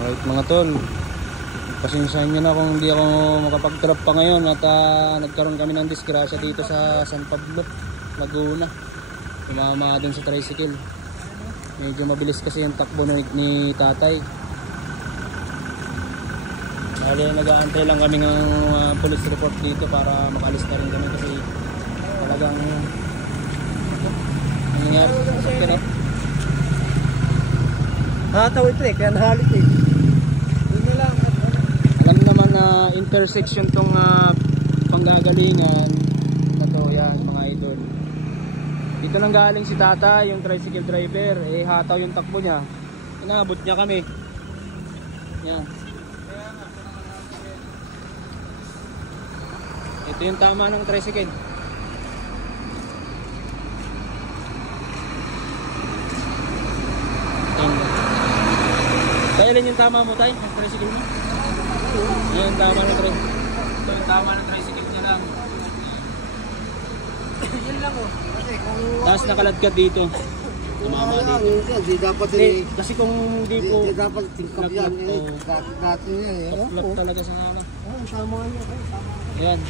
Alright mga tol, pasensyahan nyo na kung hindi ako makapag-trap pa ngayon at nagkaroon kami ng disgrasya dito sa San Pablo, Laguna. Tumama dun sa tricycle. Medyo mabilis kasi yung takbo ni tatay. Dahil nag-aantay lang kami ng police report dito para makalis na rin kami kasi talagang nangyari sa sakyan. Tawid pre, kaya nahalit eh. Alam naman na intersection tong panggagalingan na to, yan mga idol. Dito nang galing si tata, yung tricycle driver, eh hataw yung takbo niya. Inabot niya kami. Yan. Ito yung tama ng tricycle. Kailan yung tama mo tayo? Ang tricycle mo? Yan yung tama ng tricycle. Ito yung tama ng tricycle niya lang. Yun lang oh. Kasi kung... Tapos nakaladkad dito. Tumama dito. Hindi dapat kasi kung hindi po... Hindi dapat tingkap yan eh. Dati yan eh. Paplot talaga sa hana. Tama yan. Ayan.